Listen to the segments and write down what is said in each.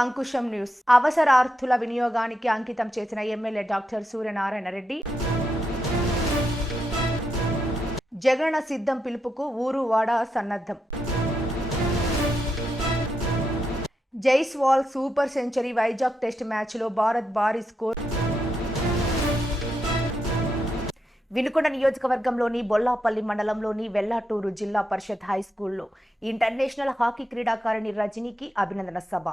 Ankusam news. అవసరార్థుల వినియోగానికి అంకితం చేసిన ఎమ్మెల్యే డాక్టర్ సూర్యనారాయణ రెడ్డి జగనన్న సిద్ధం పిలుపుకు ఊరు వాడ సన్నద్ధం. Jaiswal super century. Vizag test మ్యాచ్లో భారత్ భారీ స్కోర్. వినుకొండ నియోజకవర్గంలోని బొల్లాపల్లి మండలంలోని వెల్లాటూరు జిల్లా పరిషత్ హైస్కూల్లో ఇంటర్నేషనల్ హాకీ క్రీడాకారిణి రజనీకి అభినందన సభ.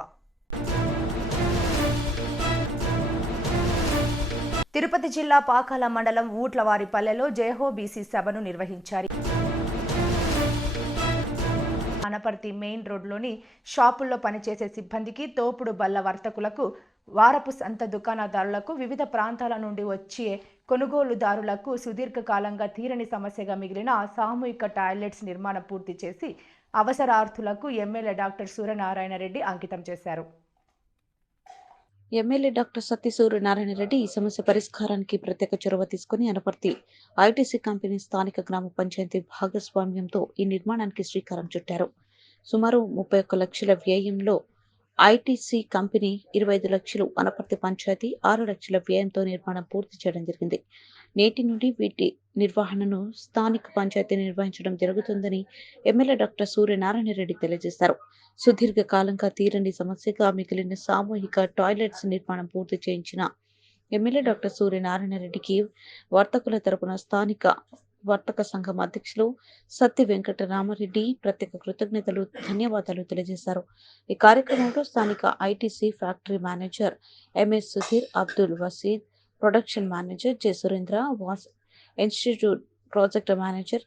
తిరుపతి జిల్లా పాకాల మండలం ఊట్లవారిపల్లెలో జయహో బీసీ సభను నిర్వహించారు. అనపర్తి మెయిన్ రోడ్లోని షాపుల్లో పనిచేసే సిబ్బందికి, తోపుడు బల్ల వర్తకులకు, వారపు సంత దుకాణదారులకు, వివిధ ప్రాంతాల నుండి వచ్చే కొనుగోలుదారులకు సుదీర్ఘకాలంగా తీరని సమస్యగా మిగిలిన సామూహిక టాయిలెట్స్ నిర్మాణం పూర్తి చేసి అవసరార్థులకు ఎమ్మెల్యే డాక్టర్ సూర్యనారాయణ రెడ్డి అంకితం చేశారు. ఎమ్మెల్యే డాక్టర్ సత్తి సూర్యనారాయణ రెడ్డి ఈ సమస్య పరిష్కారానికి ప్రత్యేక చొరవ తీసుకుని అనపర్తి ఐటీసీ కంపెనీ స్థానిక గ్రామ పంచాయతీ భాగస్వామ్యంతో ఈ నిర్మాణానికి శ్రీకారం చుట్టారు. సుమారు 31 లక్షల వ్యయంలో ఐటీసీ కంపెనీ, 25 లక్షలు అనపర్తి పంచాయతీ, 6 లక్షల వ్యయంతో నిర్మాణం పూర్తి చేయడం జరిగింది. నేటి నుండి వీటి నిర్వహణను స్థానిక పంచాయతీ నిర్వహించడం జరుగుతుందని ఎమ్మెల్యే డాక్టర్ సూర్యనారాయణ రెడ్డి తెలియజేశారు. సుదీర్ఘ కాలంగా తీరని సమస్యగా మిగిలిన సామూహిక టాయిలెట్స్ నిర్మాణం పూర్తి చేయించిన ఎమ్మెల్యే డాక్టర్ సూర్యనారాయణ రెడ్డికి వర్తకుల తరపున స్థానిక వర్తక సంఘం అధ్యక్షులు సత్తి వెంకటరామరెడ్డి ప్రత్యేక కృతజ్ఞతలు, ధన్యవాదాలు తెలియజేశారు. ఈ కార్యక్రమంలో స్థానిక ITC factory manager M S Sudhir, Abdul Waseed, production manager J Surendra, institute project manager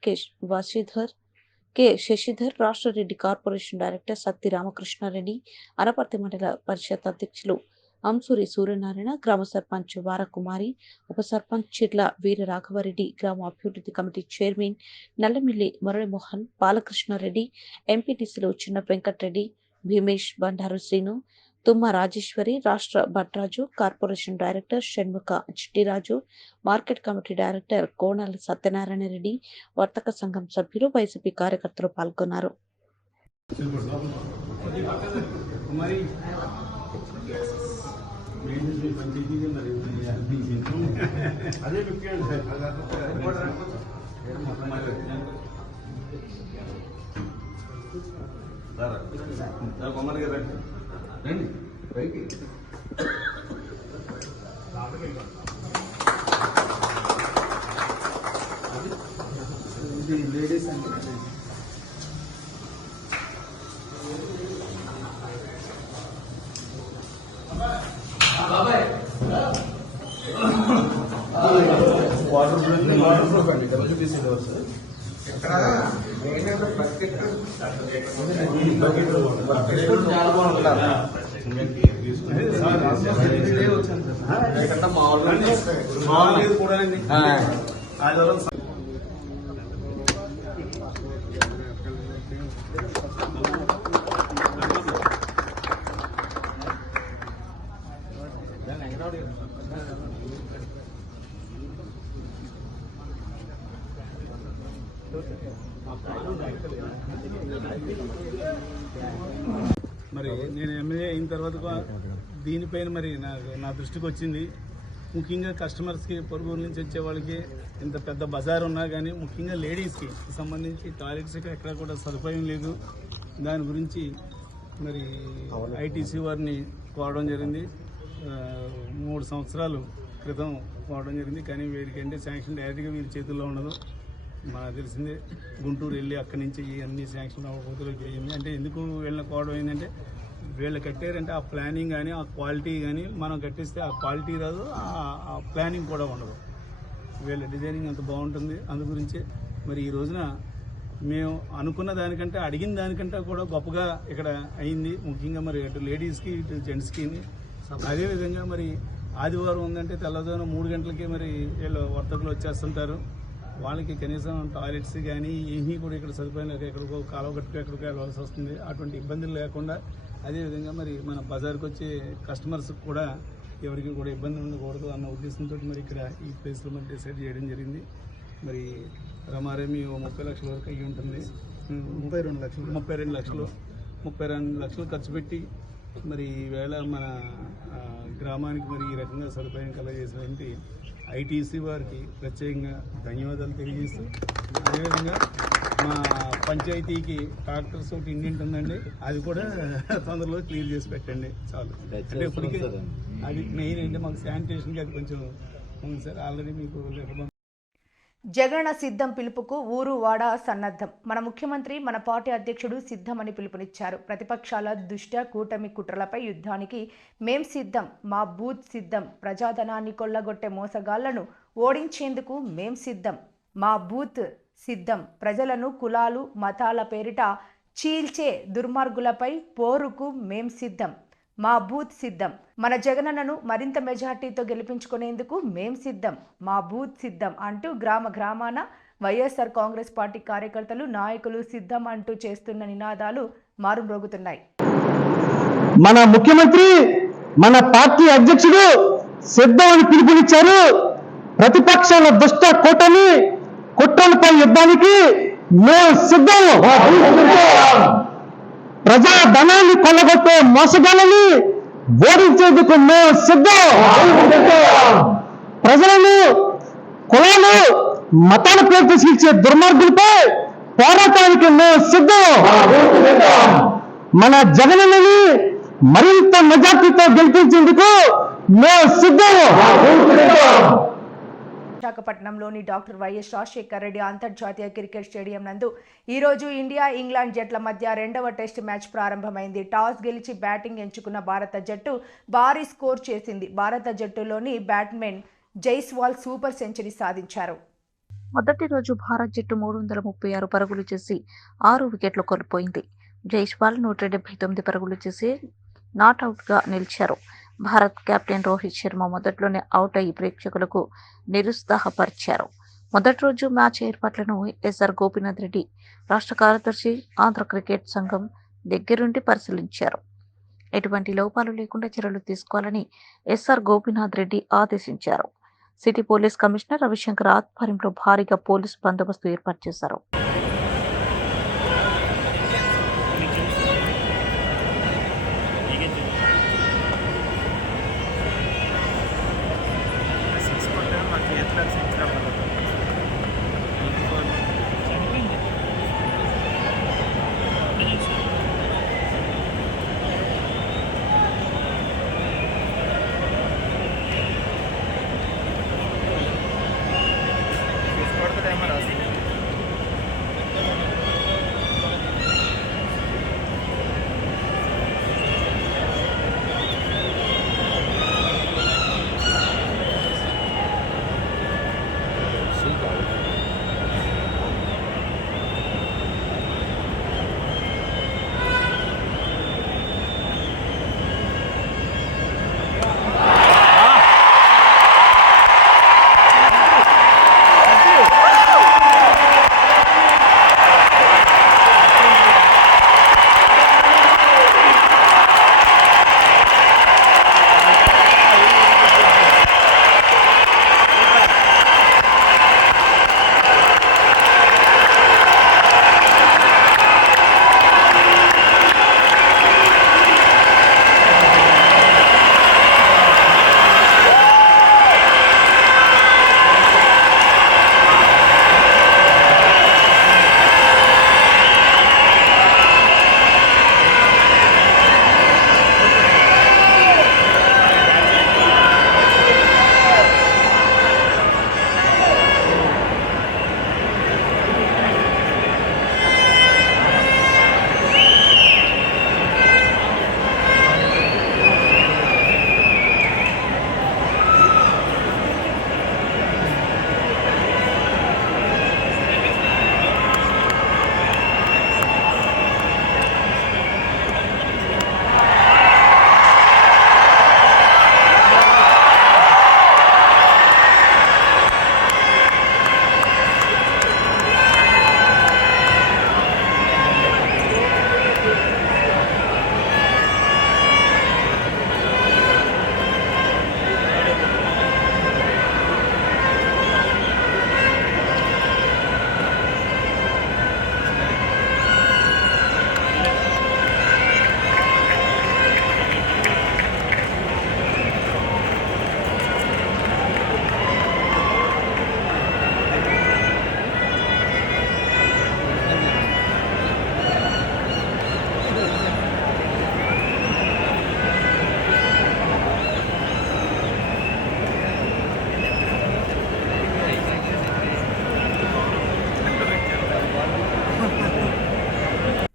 K Sasidhar, రాష్ట్ర రెడ్డి కార్పొరేషన్ డైరెక్టర్ సత్తి రామకృష్ణారెడ్డి, అనపర్తి మండల పరిషత్ అధ్యక్షులు అంసూరి సూర్యనారాయణ, గ్రామ సర్పంచ్ వారకుమారి, ఉప సర్పంచ్ చిర్ల వీర రాఘవరెడ్డి, గ్రామ అభివృద్ధి కమిటీ చైర్మన్ నల్లమిల్లి మురళీమోహన్, బాలకృష్ణారెడ్డి, ఎంపీటీసీలు చిన్న వెంకటరెడ్డి, భీమేష్, బండారు శ్రీను, తుమ్మ రాజేశ్వరి, రాష్ట్ర Bhatraju, corporation director Shanmukha Chittiraju, market committee director Konala Satyanarayana Reddy, వర్తక సంఘం సభ్యులు, వైసీపీ కార్యకర్తలు పాల్గొన్నారు. లేడీస్ అంటే వాటర్ ప్రూఫ్ అండి, డబ్ల్యూబీసీ డోర్స్. ఇక్కడ చాలా బాగుంటారు. మామూలు కూడా అండి. మరి నేను ఎమ్మెల్యే అయిన తర్వాత దీనిపైన మరి నా దృష్టికి వచ్చింది. ముఖ్యంగా కస్టమర్స్కి, పొరుగు నుంచి వచ్చే వాళ్ళకి ఇంత పెద్ద బజార్ ఉన్నా కానీ ముఖ్యంగా లేడీస్కి సంబంధించి టాయిలెట్స్కి ఎక్కడ కూడా సదుపాయం లేదు. దాని గురించి మరి ఐటీసీ వారిని కోరడం జరిగింది. 3 సంవత్సరాల క్రితం కోరడం జరిగింది. కానీ వీడికంటే శాంక్షన్ డైరెక్ట్గా వీరి చేతుల్లో ఉండదు. మనకు తెలిసిందే, గుంటూరు వెళ్ళి అక్కడి నుంచి అన్ని శాంక్షన్ అవ్వకపోతే అయింది. అంటే ఎందుకు వీళ్ళని కోవడం ఏంటంటే, వీళ్ళు కట్టారంటే ఆ ప్లానింగ్ కానీ ఆ క్వాలిటీ కానీ మనం కట్టిస్తే ఆ క్వాలిటీ రాదు, ఆ ప్లానింగ్ కూడా ఉండదు. వీళ్ళ డిజైనింగ్ అంత బాగుంటుంది. అందు గురించి మరి ఈ రోజున మేము అనుకున్న దానికంటే, అడిగిన దానికంటే కూడా గొప్పగా ఇక్కడ అయింది. ముఖ్యంగా మరి అటు లేడీస్కి ఇటు జెంట్స్కి. అదేవిధంగా మరి ఆదివారం ఉందంటే తెల్లవారుజామున 3 గంటలకి మరి వీళ్ళు వర్తకులు వచ్చేస్తుంటారు. వాళ్ళకి కనీసం టాయిలెట్స్ కానీ ఏమీ కూడా ఇక్కడ సదుపాయం లేక ఎక్కడికో కాలువ కట్టుకు ఎక్కడికో వెళ్ళాల్సి వస్తుంది. అటువంటి ఇబ్బందులు లేకుండా అదేవిధంగా మరి మన బజార్కి వచ్చే కస్టమర్స్కి కూడా ఎవరికి కూడా ఇబ్బంది ఉండకూడదు అన్న ఉద్దేశంతో మరి ఇక్కడ ఈ ప్లేస్లో మరి డిసైడ్ చేయడం జరిగింది. మరి రమారేమి 30 లక్షల వరకు అయ్యి ఉంటుంది. 32 లక్షలు ఖర్చు పెట్టి మరి ఈవేళ మన గ్రామానికి మరి ఈ రకంగా సదుపాయం కలగజేసినటువంటి ఐటీసీ వారికి ప్రత్యేకంగా ధన్యవాదాలు తెలియజేస్తూ, అదేవిధంగా మా పంచాయతీకి ట్రాక్టర్స్ ఒకటి ఇండియన్ ఉందండి, అది కూడా తొందరలో క్లియర్ చేసి పెట్టండి చాలు. అంటే ఇప్పటికీ అది మెయిన్ అంటే మాకు శానిటేషన్కి అది కొంచెం ఉంది సార్. ఆల్రెడీ మీకు జగనన్న సిద్ధం పిలుపుకు ఊరు వాడ సన్నద్ధం. మన ముఖ్యమంత్రి మన పార్టీ అధ్యక్షుడు సిద్ధమని పిలుపునిచ్చారు. ప్రతిపక్షాల దుష్ట కూటమి కుట్రలపై యుద్ధానికి మేం సిద్ధం, మా బూత్ సిద్ధం, ప్రజాధనాన్ని కొల్లగొట్టే మోసగాళ్లను ఓడించేందుకు మేం సిద్ధం, మా బూత్ సిద్ధం, ప్రజలను కులాలు మతాల పేరిట చీల్చే దుర్మార్గులపై పోరుకు మేం సిద్ధం, మా బూత్ సిద్ధం, మన జగనన్నను మరింత మెజార్టీతో గెలిపించుకునేందుకు మేం సిద్ధం, మా బూత్ సిద్ధం అంటూ గ్రామాన వైఎస్ఆర్ కాంగ్రెస్ పార్టీ కార్యకర్తలు నాయకులు సిద్ధం అంటూ చేస్తున్న నినాదాలు మారుమ్రోగుతున్నాయి. మన ముఖ్యమంత్రి మన పార్టీ అధ్యక్షుడు సిద్ధం అని పిలుపునిచ్చారు. ప్రతిపక్షాల దుష్ట కూటమి కుట్రలపై యుద్ధానికి మేము సిద్ధం, ప్రజా ధనాన్ని కొల్లగొట్టే మోసగాళ్ళని ఓడించేందుకు మేము సిద్ధం, ప్రజలను కులాలు మతాల పేరు చీల్చే దుర్మార్గులపై పోరాటానికి మేము సిద్ధం, మన జగనన్నని మరింత మెజార్టీతో గెలిపించేందుకు మేము సిద్ధం. విశాఖపట్నంలోని డాక్టర్ వైఎస్ రాజశేఖర రెడ్డి అంతర్జాతీయ క్రికెట్ స్టేడియం నందు ఈరోజు ఇండియా ఇంగ్లాండ్ జట్ల మధ్య రెండవ టెస్ట్ మ్యాచ్ ప్రారంభమైంది. టాస్ గెలిచి బ్యాటింగ్ ఎంచుకున్న భారత జట్టు భారీ స్కోర్ చేసింది. భారత జట్టులోని బ్యాట్స్మెన్ జైస్వాల్ సూపర్ సెంచరీ సాధించారు. మొదటి రోజు భారత్ జట్టు 336 పరుగులు చేసి 6 వికెట్లు కోల్పోయింది. జైస్వాల్ 179 పరుగులు చేసి నాట్అవుట్గా నిలిచారు. భారత్ కెప్టెన్ రోహిత్ శర్మ మొదట్లోనే అవుట్ అయ్యి ప్రేక్షకులకు నిరుత్సాహపరిచారు. మొదటి రోజు మ్యాచ్ ఏర్పాట్లను ఎస్ఆర్ గోపీనాథ్ రెడ్డి, రాష్ట్ర కార్యదర్శి, ఆంధ్ర క్రికెట్ సంఘం దగ్గరుండి పరిశీలించారు. ఎటువంటి లోపాలు లేకుండా చర్యలు తీసుకోవాలని ఎస్ఆర్ గోపీనాథ్ రెడ్డి ఆదేశించారు. సిటీ పోలీస్ కమిషనర్ రవిశంకర్ ఆధ్వర్యంలో భారీగా పోలీసు బందోబస్తు ఏర్పాటు చేశారు.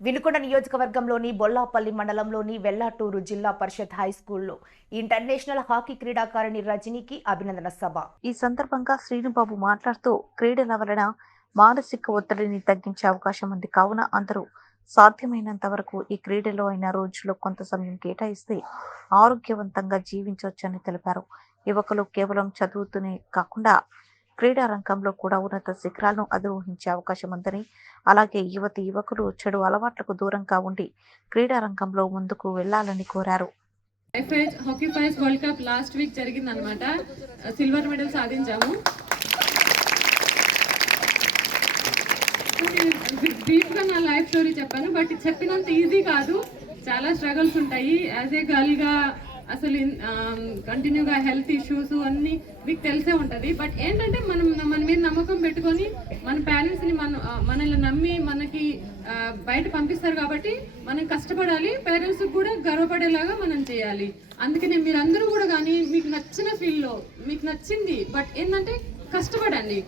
వినుకొండ నియోజకవర్గంలోని బొల్లాపల్లి మండలంలోని వెల్లాటూరు జిల్లా పరిషత్ హై స్కూల్లో ఇంటర్నేషనల్ హాకీ క్రీడాకారిణి రజనీకి అభినందన సభ. ఈ సందర్భంగా శ్రీనుబాబు మాట్లాడుతూ క్రీడల వలన మానసిక ఒత్తిడిని తగ్గించే అవకాశం ఉంది కావున అందరూ సాధ్యమైనంత వరకు ఈ క్రీడలో అయిన రోజుల్లో కొంత సమయం కేటాయిస్తే ఆరోగ్యవంతంగా జీవించవచ్చని తెలిపారు. యువకులు కేవలం చదువుతూనే కాకుండా క్రీడా రంగంలో కూడా ఉన్నత శిఖరాలను అధిరోహించే అవకాశం ఉందని, అలాగే యువకులు చెడు అలవాట్లకు దూరంగా ఉండి క్రీడా రంగంలో ముందుకు వెళ్లాలని కోరారు. Hockey fives world cup last week జరిగిందనమాట. సిల్వర్ మెడల్ సాధించాము. బ్రీఫ్గా నా లైఫ్ స్టోరీ చెప్పాను, బట్ చెప్పినంత ఈజీ కాదు. చాలా స్ట్రగల్స్ ఉంటాయి. యాజ్ ఏ గర్ల్గా అసలు కంటిన్యూగా హెల్త్ ఇష్యూస్ అన్నీ మీకు తెలిసే ఉంటుంది. బట్ ఏంటంటే మన మీద నమ్మకం పెట్టుకొని మన పేరెంట్స్ని మనల్ని నమ్మి మనకి బయట పంపిస్తారు కాబట్టి మనం కష్టపడాలి. పేరెంట్స్కి కూడా గర్వపడేలాగా మనం చేయాలి. అందుకనే మీరందరూ కూడా కానీ మీకు నచ్చిన ఫీల్డ్లో మీకు నచ్చింది, బట్ ఏంటంటే కష్టపడండి.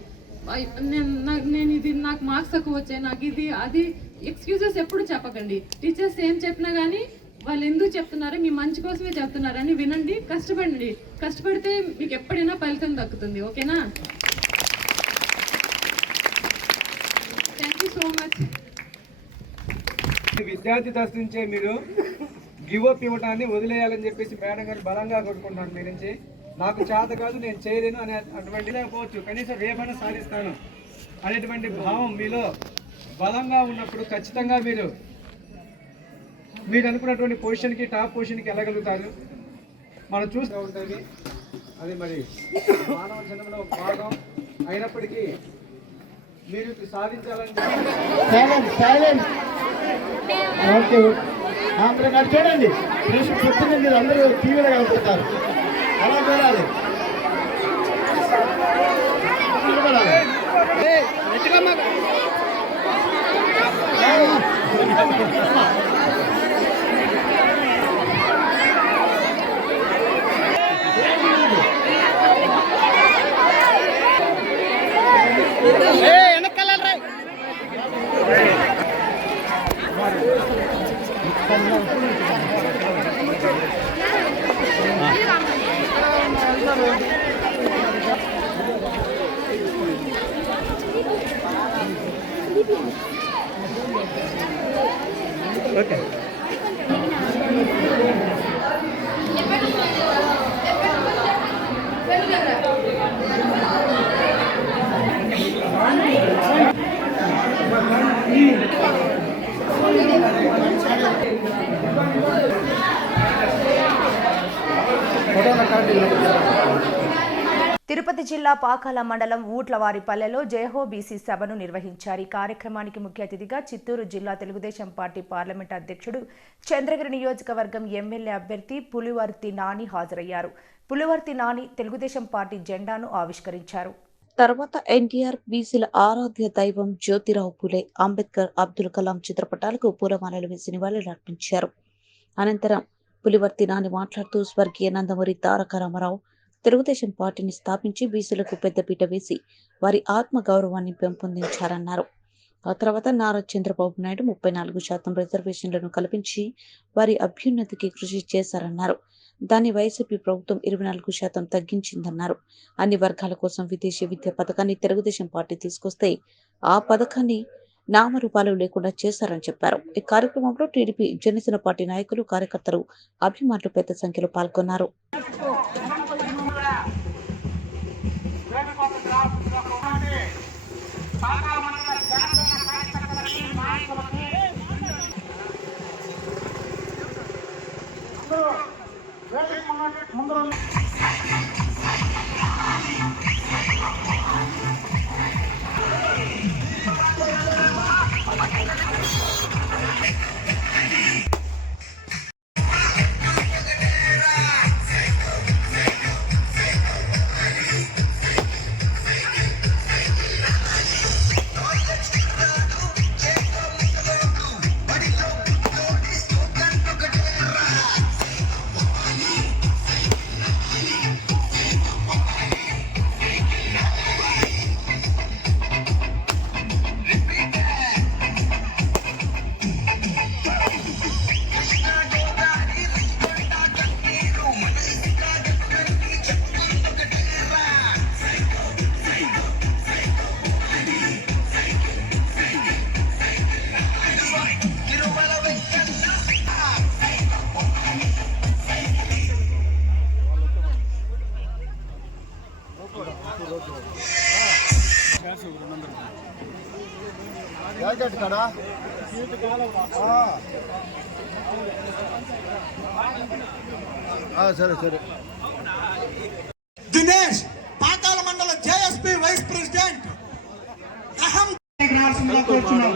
నేను ఇది నాకు మార్క్స్ తక్కువ వచ్చాయి, నాకు ఇది అది ఎక్స్క్యూజెస్ ఎప్పుడు చెప్పకండి. టీచర్స్ ఏం చెప్పినా కానీ వాళ్ళు ఎందుకు చెప్తున్నారు, మీ మంచి కోసమే చెప్తున్నారని వినండి. కష్టపడండి. కష్టపడితే మీకు ఎప్పుడైనా ఫలితం దక్కుతుంది. ఓకేనా? Thank you so much. విద్యార్థి దశ నుంచే మీరు గివప్ ఇవ్వటాన్ని వదిలేయాలని చెప్పేసి మేడం గారు బలంగా కొట్టుకుంటున్నారు. మీ నుంచి నాకు చేత కాదు, నేను చేయలేను అనే అటువంటి లేకపోవచ్చు, కనీసం రేపైనా సాధిస్తాను అనేటువంటి భావం మీలో బలంగా ఉన్నప్పుడు ఖచ్చితంగా మీరు అనుకున్నటువంటి పొజిషన్కి, టాప్ పొజిషన్కి వెళ్ళగలుగుతారు. మనం చూస్తూ ఉంటుంది. అది మరి మానవ జన్మలో భాగం అయినప్పటికీ మీరు సాధించాలని చూడండి, చెప్తుంది మీరు అందరూ టీవీలో కలుపుతారు. అలా చూడాలి. ఓకే. తిరుపతి జిల్లా పాకాల మండలం ఊట్లవారిపల్లెలో జయహో బీసీ సభను నిర్వహించారు. ఈ కార్యక్రమానికి ముఖ్య అతిథిగా చిత్తూరు జిల్లా తెలుగుదేశం పార్టీ పార్లమెంట్ అధ్యక్షుడు, చంద్రగిరి నియోజకవర్గం ఎమ్మెల్యే అభ్యర్థి పులివర్తి నాని హాజరయ్యారు. పులివర్తి నాని తెలుగుదేశం పార్టీ జెండాను ఆవిష్కరించారు. తర్వాత ఎన్టీఆర్, బీసీల ఆరాధ్య దైవం జ్యోతిరావు పూలే, అంబేద్కర్, అబ్దుల్ కలాం చిత్రపటాలకు పూలమాలలు వేసి నివాళులర్పించారు. అనంతరం పులివర్తి నాని మాట్లాడుతూ స్వర్గీయ నందమూరి తారక రామారావు తెలుగుదేశం పార్టీని స్థాపించి బీసీలకు పెద్దపీట వేసి వారి ఆత్మగౌరవాన్ని పెంపొందించారన్నారు. ఆ తర్వాత నారా చంద్రబాబు నాయుడు 34% రిజర్వేషన్లను కల్పించి వారి అభ్యున్నతికి కృషి చేశారన్నారు. దాన్ని వైసీపీ ప్రభుత్వం 24% తగ్గించిందన్నారు. అన్ని వర్గాల కోసం విదేశీ విద్యా పథకాన్ని తెలుగుదేశం పార్టీ తీసుకొస్తే ఆ పథకాన్ని నామరూపాలు లేకుండా చేశారని చెప్పారు. ఈ కార్యక్రమంలో టీడీపీ, జనసేన పార్టీ నాయకులు, కార్యకర్తలు, అభిమానులు పెద్ద సంఖ్యలో పాల్గొన్నారు. జాకెట్ కాడా సరే సరే. దినేష్ పాకాల మండల జేఎస్పీ వైస్ ప్రెసిడెంట్ అహం రావాల్సిందిగా కోరుచున్నాం.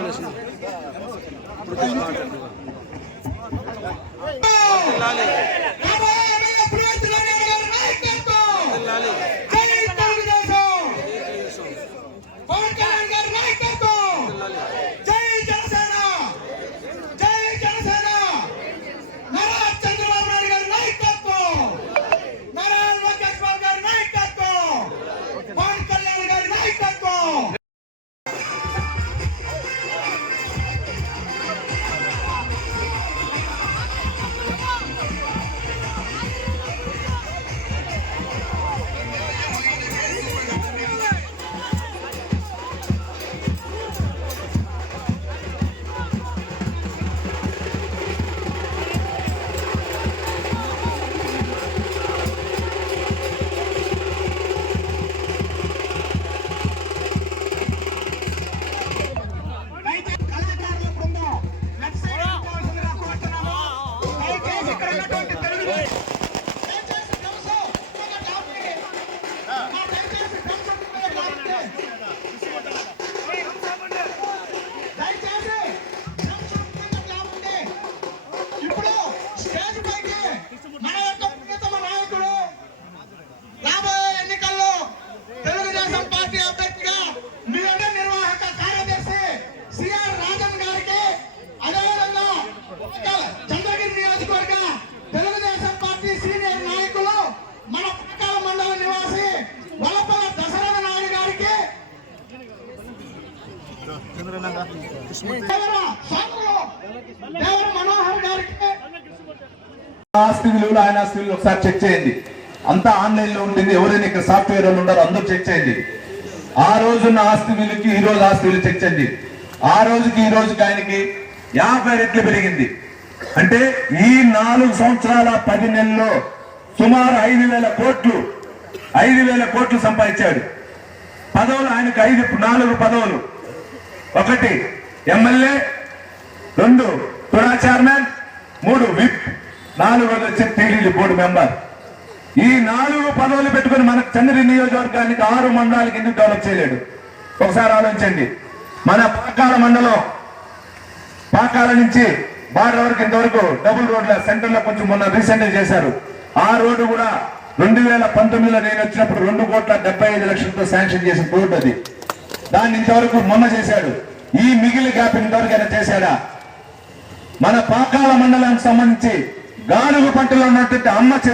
ఆస్తి విలువలు ఆయన ఆస్తి విలువలు ఒకసారి చెక్ చేయండి. అంతా ఆన్లైన్ లో ఉంటుంది. ఎవరైనా ఇక్కడ సాఫ్ట్వేర్ వాళ్ళు ఉన్నారో అందరూ చెక్ చేయండి. ఆ రోజున్న ఆస్తి విలువకి ఈ రోజు ఆస్తి విలువ చెక్ చేయండి. ఆ రోజుకి ఈ రోజుకి ఆయనకి 50 రెట్లు పెరిగింది. అంటే ఈ 4 సంవత్సరాల 10 నెలల్లో సుమారు 5,000 కోట్లు సంపాదించాడు. పదవులు ఆయనకు 4 పదవులు. 1 ఎమ్మెల్యే, 2 తుడా చైర్మన్, 3 విప్, 4 వచ్చి టీడీపీ బోర్డు మెంబర్. ఈ 4 పదవులు పెట్టుకుని మన చంద్రగిరి నియోజకవర్గానికి 6 మండలాలకు ఎందుకు డెవలప్ చేయలేడు? ఒకసారి ఆలోచించండి. మన పాకాల మండలం, పాకాల నుంచి బార్డర్ వరకు ఇంతవరకు డబుల్ రోడ్ల సెంటర్ లో కొంచెం మొన్న రీసెంట్ గా చేశారు. ఆ రోడ్డు కూడా 2019లో నేను వచ్చినప్పుడు 2,75,00,000తో శాంక్షన్ చేసిన రోడ్డు అది. దాన్ని ఇంతవరకు మొన్న చేశాడు. ఈ మిగిలిన గ్యాప్ ఇంతవరకు అయినా చేశాడా? మన పాకాల మండలానికి సంబంధించి గానుగ పంటలో ఉన్నటువంటి అమ్మ